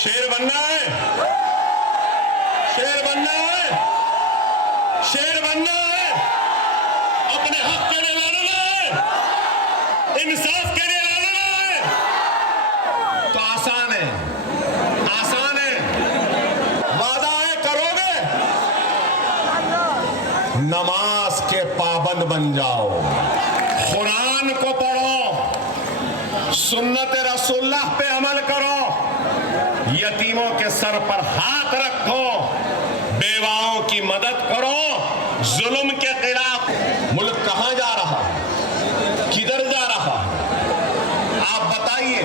शेर बनना है, शेर बनना है, शेर बनना है, अपने हक के लिए लड़ना है, इंसाफ के लिए लड़ना है। तो आसान है, आसान है। वादा है करोगे, नमाज के पाबंद बन जाओ, कुरान को पढ़ो, सुन्नत रसूलुल्लाह पे अमल करो, यतीमों के सर पर हाथ रखो, बेवाओं की मदद करो, जुल्म के खिलाफ। मुल्क कहां जा रहा है, किधर जा रहा है, आप बताइए।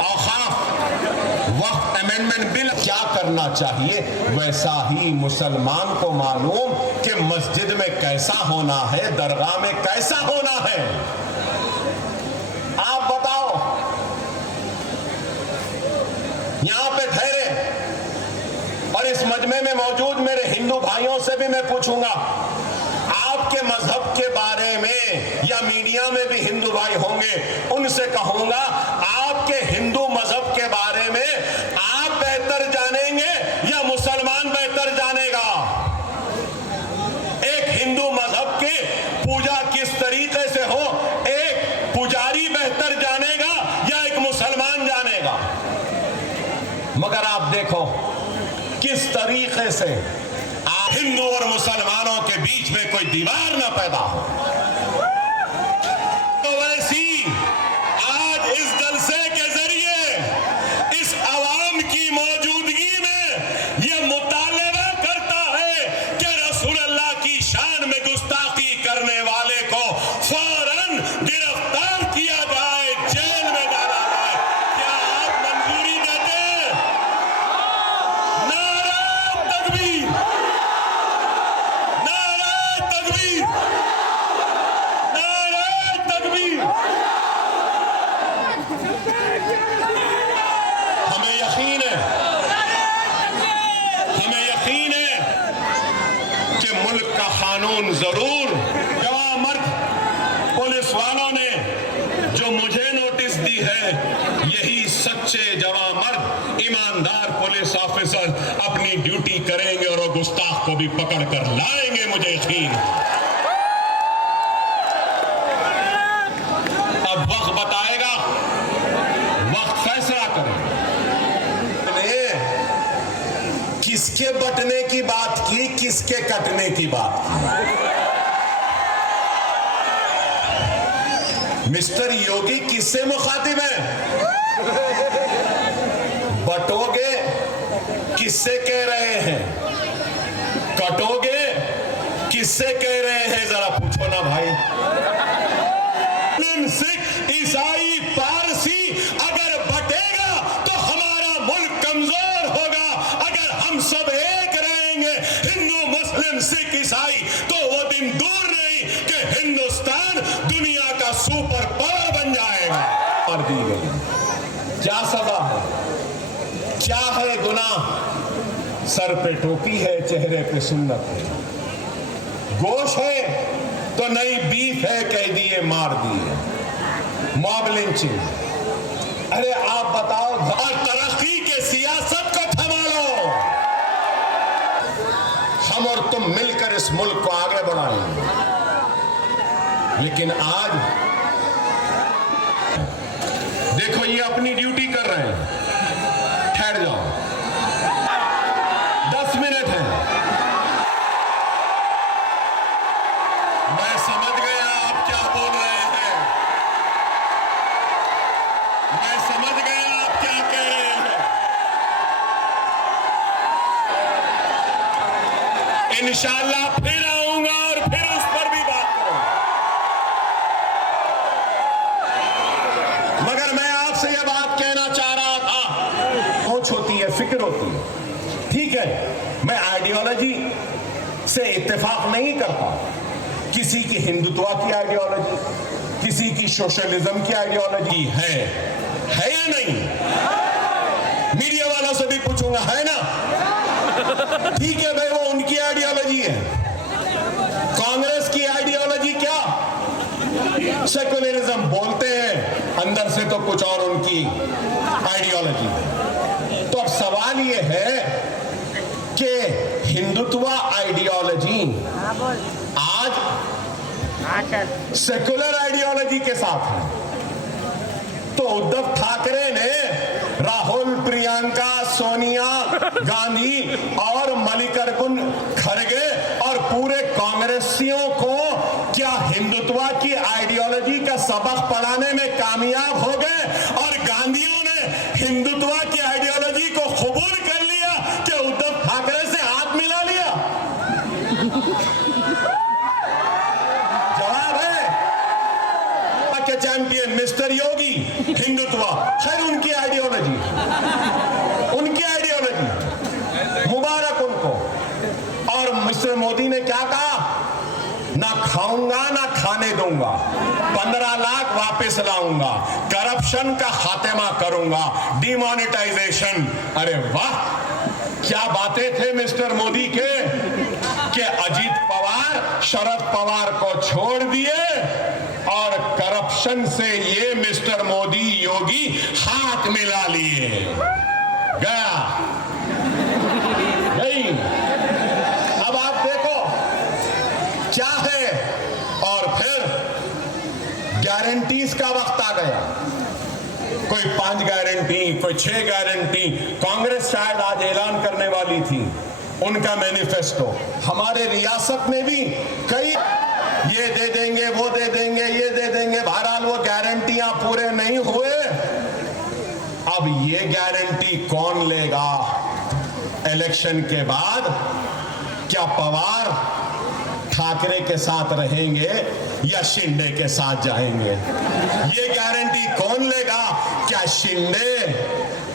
औकाफ वक्फ अमेंडमेंट बिल क्या करना चाहिए, वैसा ही मुसलमान को मालूम कि मस्जिद में कैसा होना है, दरगाह में कैसा होना है। आप बताओ, यहां पे ठहरे और इस मजमे में मौजूद मेरे हिंदू भाइयों से भी मैं पूछूंगा, आपके मजहब के बारे में, या मीडिया में भी हिंदू भाई होंगे, उनसे कहूंगा आपके हिंदू मजहब के बारे में आप बेहतर जानेंगे या मुसलमान बेहतर जानेगा। एक हिंदू मजहब की पूजा किस तरीके से हो, एक पुजारी बेहतर जानेगा या एक मुसलमान जानेगा। मगर आप देखो किस तरीके से हिंदू और मुसलमानों के बीच में कोई दीवार ना पैदा हो। तो वैसी आज इस जलसे के जरिए इस अवाम की मौजूदगी में यह मुतालबा करता है कि रसूलुल्लाह की शान में गुस्ताखी करने वाले को फौरन गिरफ्तार किया जाए, जेल में डाला जाए। क्या आप मंजूरी देते? नारे तकबीर, नारे तकबीर, नारे तकबीर। हमें यकीन है, हमें यकीन है कि मुल्क का कानून जरूर। जवां मर्द पुलिस वालों ने जो मुझे नोटिस दी है, यही सच्चे जवां मर्द ईमानदार पुलिस ऑफिसर अपनी ड्यूटी करेंगे और वो गुस्ताख को भी पकड़ कर लाएंगे, मुझे यकीन। अब वक्त बताएगा, वक्त फैसला करेगा। किसके बटने की बात की, किसके कटने की बात की। मिस्टर योगी किससे मुखातिब है? बटोगे किससे कह रहे हैं, कटोगे किससे कह रहे हैं, जरा पूछो ना भाई। सिख, ईसाई, पारसी अगर बटेगा तो हमारा मुल्क कमजोर होगा। अगर हम सब एक रहेंगे, हिंदू, मुस्लिम, सिख, ईसाई, तो वो दिन दूर नहीं कि हिंदुस्तान दुनिया का सुपर पावर बन जाएगा। और दी गई क्या सजा है, क्या है गुनाह? सर पे टोपी है, चेहरे पे सुन्नत है, गोश है तो नई बीफ है, कह दिए मार दिए, मॉब लिंचिंग। अरे आप बताओ, और तरक्की के सियासत को थमा लो। हम और तुम मिलकर इस मुल्क को आगे बढ़ाएंगे। लेकिन आज देखो, ये अपनी ड्यूटी कर रहे हैं। ठहर जाओ, 10 मिनट है। मैं समझ गया आप क्या बोल रहे हैं, मैं समझ गया आप क्या कह रहे हैं। इंशाअल्लाह फिर आऊंगा और फिर उस पर भी बात करूंगा। मगर मैं आपसे यह बात कहना चाह रहा था, सोच होती है, फिक्र होती है, ठीक है। मैं आइडियोलॉजी से इत्तेफाक नहीं करता। किसी की हिंदुत्व की आइडियोलॉजी, किसी की सोशलिज्म की आइडियोलॉजी है या नहीं? मीडिया वालों से भी पूछूंगा, है ना? ठीक है भाई, वो उनकी आइडियोलॉजी है। कांग्रेस की आइडियोलॉजी क्या? सेक्युलरिज्म बोलते हैं, अंदर से तो कुछ और उनकी आइडियोलॉजी है। हिंदुत्व आइडियोलॉजी आज सेकुलर आइडियोलॉजी के साथ है। तो उद्धव ठाकरे ने राहुल, प्रियंका, सोनिया गांधी और मल्लिकार्जुन खड़गे और पूरे कांग्रेसियों को क्या हिंदुत्व की आइडियोलॉजी का सबक पढ़ाने में कामयाब हो गए, और गांधीयों ने हिंदुत्व की आइडियोलॉजी को कबूल कर लिया कि उद्धव ठाकरे से हाथ मिला लिया। जवाब है के चैंपियन मिस्टर योगी, हिंदुत्व खैर उनकी आइडियोलॉजी, मुबारक उनको। और मिस्टर मोदी ने क्या कहा, ना खाऊंगा ना खाने दूंगा, 15 लाख वापस लाऊंगा, करप्शन का खात्मा करूंगा, डिमोनेटाइजेशन। अरे वाह, क्या बातें थे मिस्टर मोदी के कि अजीत पवार शरद पवार को छोड़ दिए और करप्शन से ये मिस्टर मोदी योगी हाथ मिला लिए। गया नहीं। अब आप देखो क्या है। और फिर गारंटीज का वक्त आ गया, कोई 5 गारंटी, कोई 6 गारंटी। कांग्रेस शायद आज ऐलान करने वाली थी उनका मैनिफेस्टो। हमारे रियासत में भी कई ये दे देंगे, वो दे देंगे, ये दे देंगे, बहरहाल वो गारंटियां पूरे नहीं हुए। अब ये गारंटी कौन लेगा इलेक्शन के बाद? क्या पवार ठाकरे के साथ रहेंगे या शिंदे के साथ जाएंगे? ये गारंटी कौन लेगा? क्या शिंदे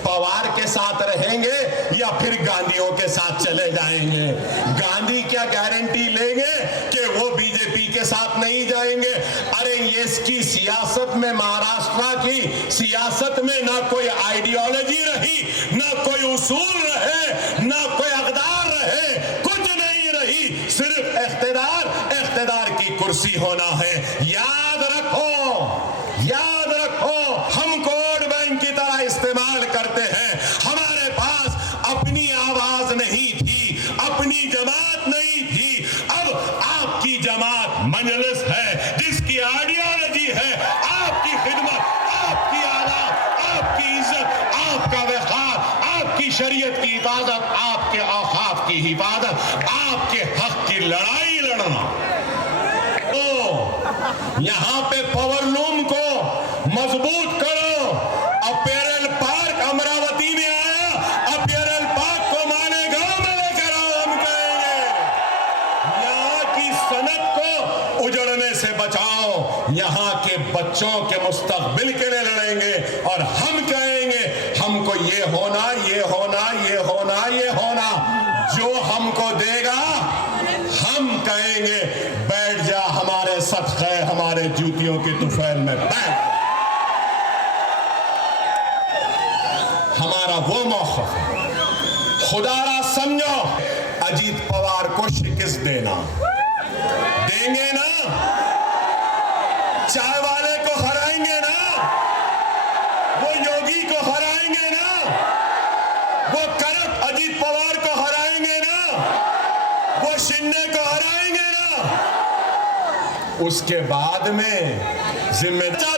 पवार के साथ रहेंगे या फिर गांधीयों के साथ चले जाएंगे? गांधी क्या गारंटी लेंगे कि वो बीजेपी के साथ नहीं जाएंगे? अरे ये इसकी सियासत में, महाराष्ट्र की सियासत में ना कोई आइडियोलॉजी रही, ना कोई उसूल रहे, ना कोई अक़दार रहे, कुछ नहीं रही, सिर्फ इख्तिदार की कुर्सी होना है। याद रखो, हम वोट बैंक की तरह इस्तेमाल करते हैं। हमारे पास अपनी आवाज नहीं थी, अपनी जमात नहीं थी। अब आपकी जमात मजलिस है, जिसकी आइडियोलॉजी है आपकी खिदमत, आपकी आवाज, आपकी इज्जत, आपका वक़ार, आपकी शरीयत की हिफाजत, आपके औकाफ की हिफाजत, आपके हक की लड़ाई लड़ना। तो यहां पे पावरलूम को मजबूत करो। अपैरल पार्क अमरावती में आया, अपैरल पार्क को मालेगांव में लेकर आओ। हम कहेंगे यहाँ की सनत को उजड़ने से बचाओ, यहाँ के बच्चों के मुस्तकबिल के लिए लड़ेंगे। और हम कहेंगे हमको ये होना, ये होना, ये होना, ये होना। जो हमको देगा हम कहेंगे बैठ जा हमारे सदक़े, हमारे जूतियों के तुफैल में बैठ। हमारा वो मौक़िफ़ है। खुदारा समझो, अजीत पवार को शिकस्त देंगे ना? चाय वाले को हराएंगे ना? वो योगी को हराएंगे ना? वो करप्ट अजीत पवार को हराएंगे ना? वो शिंदे को हराएंगे ना? उसके बाद में जिम्मेदार